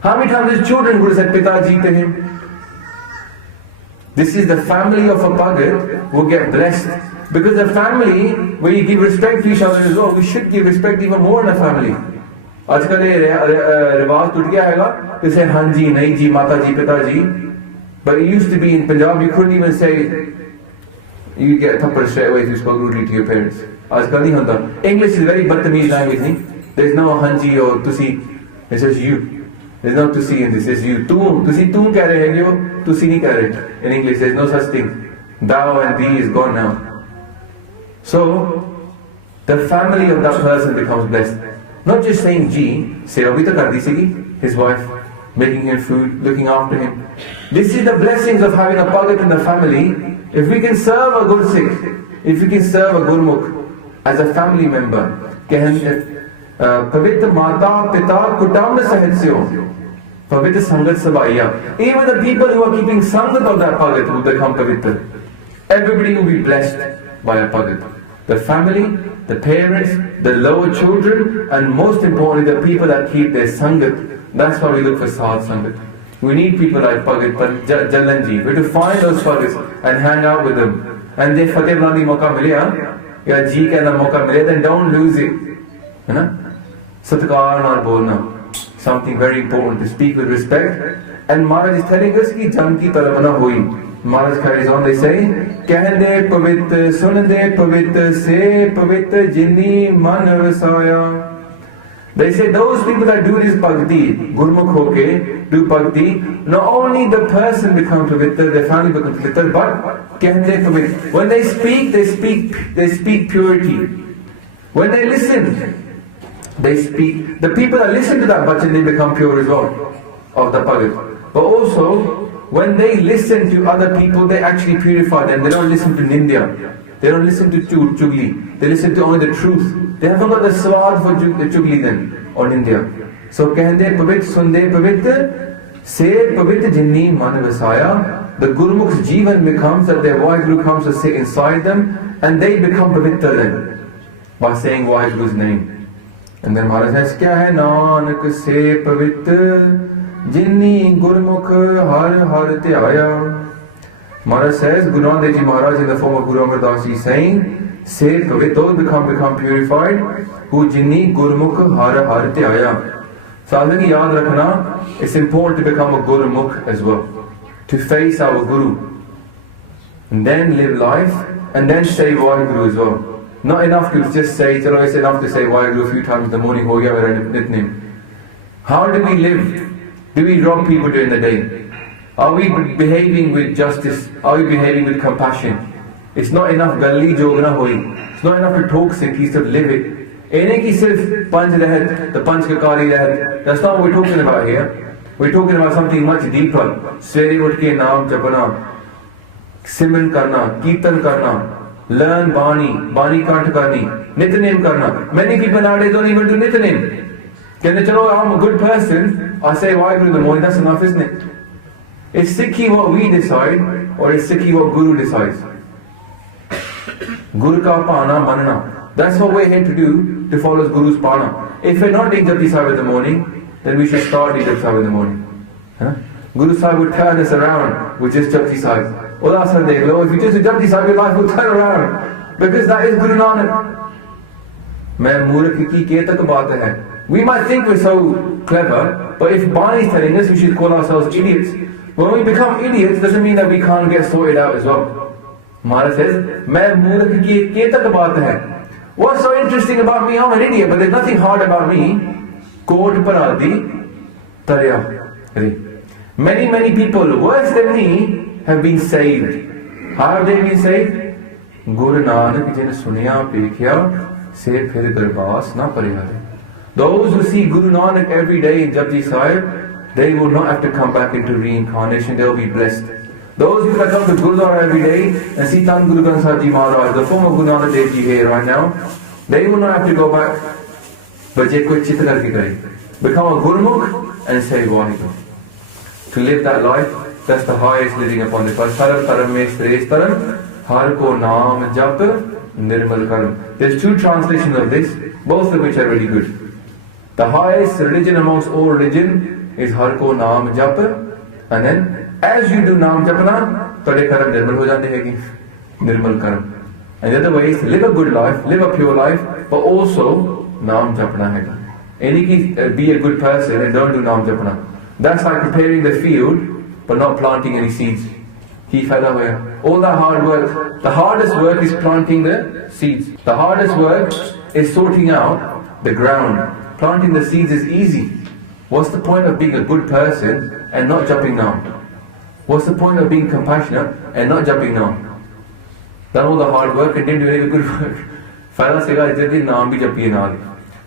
How many times his children would have said Pita Ji to him? This is the family of a Bhagat who get blessed. Because the family, where you give respect to each other as well, we should give respect even more in the family. आजकल ये रिवाज टूट गया हैगा जैसे हाँ जी नहीं जी माता जी पिता जी but it used to be in Punjab you couldn't even say you get thapad straight away if you spoke rudely to your parents आजकल नहीं होता English is very बदतमीज language नहीं there's no हाँ जी or तुसी it's just you there's no तुसी in this it's you तुसी तुम कह रहे हैं तुसी नहीं कह रहे in English there's no such thing thou and thee is gone now so the family of that person becomes blessed. Not just saying Ji, say Abhita Kardi Sigi, his wife, making him food, looking after him. This is the blessings of having a Bhagat in the family. If we can serve a Gursikh, if we can serve a Gurmukh as a family member, Pavitra Mata Pita Kutam Sahitsyo, Pavitra Sangat Sabaiya. Even the people who are keeping Sangat of that Bhagat will become Pavitra. Everybody will be blessed by a Bhagat. The family, the parents, the lower children, and most importantly, the people that keep their Sangat. That's why we look for Sadh Sangat. We need people like Bhagat Jalanji. We have to find those Bhagats and hang out with them. And if Fateh Blandi Moka Milya, ya Ji Kehna Moka Milya, then don't lose it. Satkar na bolna. Something very important to speak with respect. And Maharaj is telling us ki jam ki talab na hui. Maharaj carries on, they say, Kehde pavit, sunde pavit, se pavit, jinni man vasaya. They say those people that do this bhakti, Gurmukh hoke, do bhakti, not only the person becomes pavitra, their family becomes pavitra, but kehde pavit. When they speak purity. When they listen, they speak. The people that listen to that bhajan, they become pure as well, of the bhagat. But also, when they listen to other people, they actually purify them. They don't listen to Nindya. They don't listen to Chugli. They listen to only the truth. They haven't got the swad for the Chugli then, or Nindya. So, Kehde Pavit, Sunde Pavit, Se Pavit Jinni Man Vasaya. The Gurmukh's Jivan becomes that their Vaheguru comes to sit inside them, and they become Pavitra then, by saying Vaheguru's name. And then Maharaj says, Kya hai Nanak Se Pavit Jinni Gurmukh Har Har Tyaya. Maharaj says, Guru Nanak Dev Ji Maharaj in the form of Guru Amar Das Ji saying, say Pavit, those become purified, who Jinni Gurmukh Har Har Tyaya. So I think yaad rakhna, it's important to become a Gurmukh as well. To face our Guru. And then live life, and then say Vaheguru as well. Not enough to just say, chalo, it's enough to say Waheguru a few times in the morning, ho gaya mera nitnem. How do we live? Do we rob people during the day? Are we behaving with justice? Are we behaving with compassion? It's not enough galli jogna hoi. It's not enough to talk Sikh, he said live it. Aine ki sirf panch rahat, the panch kakari rahat. That's not what we're talking about here. We're talking about something much deeper. Svere utھ ke naam japana, simran karna, kirtan karna, learn Bani kant karni, nitnem karna. Many people nowadays don't even do nitnem. Can they tell, I'm a good person, I say Waheguru in the morning, that's enough, isn't it? Is Sikhi what we decide, or is Sikhi what Guru decides? Guru ka pana manana. That's what we're here to do, to follow Guru's pana. If we're not doing Japji Sahib in the morning, then we should start doing Japji Sahib in the morning. Huh? Guru Sahib would turn us around with just Japji Sahib. Ola Sahib dekh lo, if you just do Japji Sahib, your life will turn around. Because that is Guru Nanak. Main murkh ki ke tak baat hai. We might think we're so clever, but if Bani is telling us we should call ourselves idiots, when we become idiots, doesn't mean that we can't get sorted out as well. Maharaj says, Main murkh ki ke tak baat hai. What's so interesting about me? I'm an idiot, but there's nothing hard about me. Kod paradi tarya. Many people worse than me have been saved. How have they been saved? Guru Nanak jine suniya pekhya se phir garbas na parihare. Those who see Guru Nanak every day in Japji Sahib, they will not have to come back into reincarnation, they will be blessed. Those who come to Gurudwara every day and see Tan Guru Granth Sahib Ji Maharaj, the former Guru Nanak Dev Ji here right now, they will not have to go back, but je koi chit karke gaye. Become a Gurmukh and say Waheguru. To live that life, that's the highest living upon the earth. Sarar taram mein shreshth taram, har ko naam jap nirmal karam. There's two translations of this, both of which are really good. The highest religion amongst all religion is Har ko naam jap, and then as you do naam japna, tade karam nirmal ho jate hainge, nirmal karam. And the other way is to live a good life, live a pure life, but also naam japna hai. Any be a good person and don't do naam japna. That's like preparing the field, but not planting any seeds. He fell away. All that hard work, the hardest work is planting the seeds. The hardest work is sorting out the ground. Planting the seeds is easy. What's the point of being a good person and not jumping down? What's the point of being compassionate and not jumping down? Done all the hard work and didn't do any good work. Fala sega jaddi naam bhi japiye naal.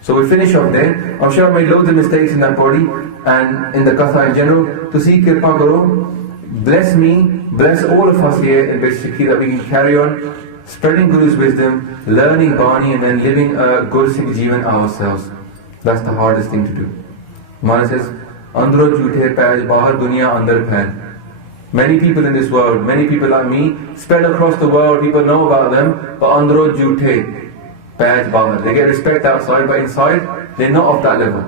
So we finish off there. I'm sure I made loads of mistakes in that body and in the Katha in general. Tusi kirpa karo, bless me, bless all of us here in basically that we can carry on spreading Guru's wisdom, learning Bani and then living a good Sikh Jeevan ourselves. That's the hardest thing to do. Maharaj says, Andro jhoote paj bahar duniya andar phail. Many people in this world, many people like me, spread across the world, people know about them, but andro jhoote paj bahar. They get respect outside, but inside, they're not of that level.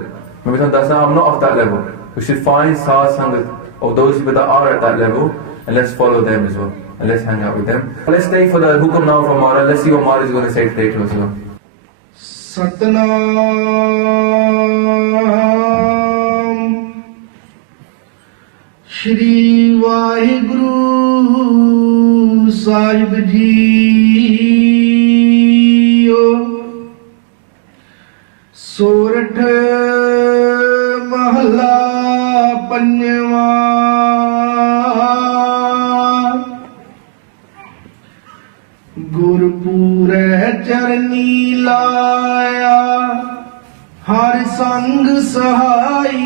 Maybe I'm not of that level. We should find Sād Sangat of those people that are at that level, and let's follow them as well. And let's hang out with them. Let's stay for the hukum now from Maharaj. Let's see what Maharaj is going to say today to us as well. Satnam Shri Waheguru Sahib Ji Sorat Mahalla Panjwa Gurpure Charni Laya Har Sang Sahai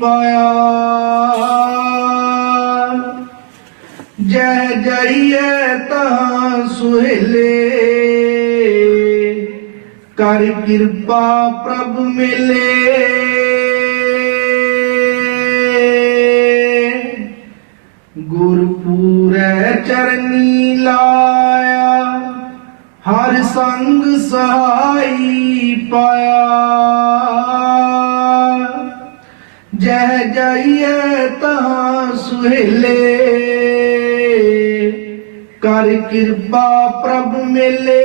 Paya Jai Jaiye Taha Suhele Kar Kirpa Prabhu Mile Gurpure Charni Laya Har Sang Sahai Paya Jai Jaiye Taha Suhele Kar Kirpa Prabhu Mile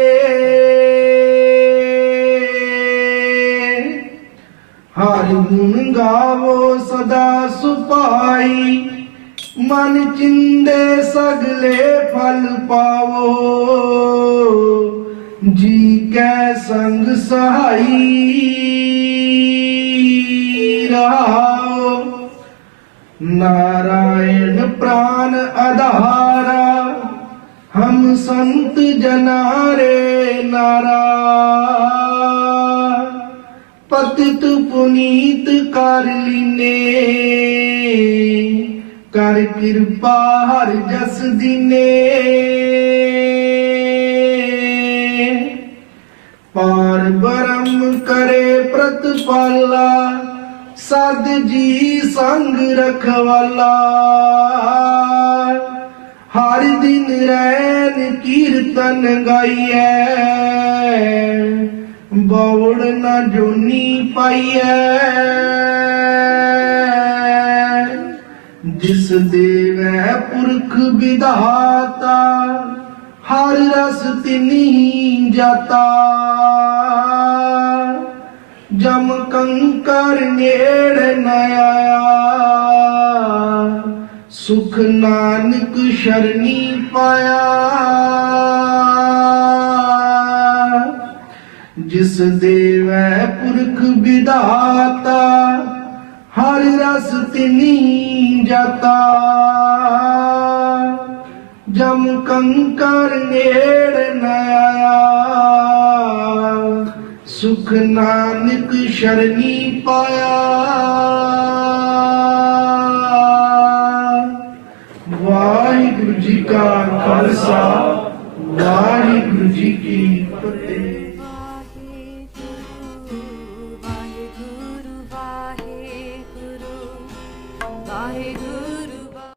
Har Gun Gavo Sada Supai Man Chinde Sagle Phal Pavo Ji ਸਹਾਈ ਰਹਾਓ। नारायण प्राण आधारा हम संत जनारे नारा। पतित पुनीत कर लीने कर कृपा हर जस दीने। पार ब्रह्म करे प्रतिपाला साध जी संग रखवाला। हर दिन रैन कीर्तन गाइए बौड़ न जोनी पाइए। जिस देवै पुरख विधाता हर रस तिन्हीं जाता। जम कंकर नेड़ न आया सुख नानक शरणी पाया। जिस देवै पुरख विधाता हर रस तिन्हीं जाता। जम कंकर नेड़ न आया सुख नानक शरणी पाया। वाहिगुरु जी का खालसा वाहिगुरु जी की फतेह। वाहेगुरु वाहेगुरु वाहेगुरु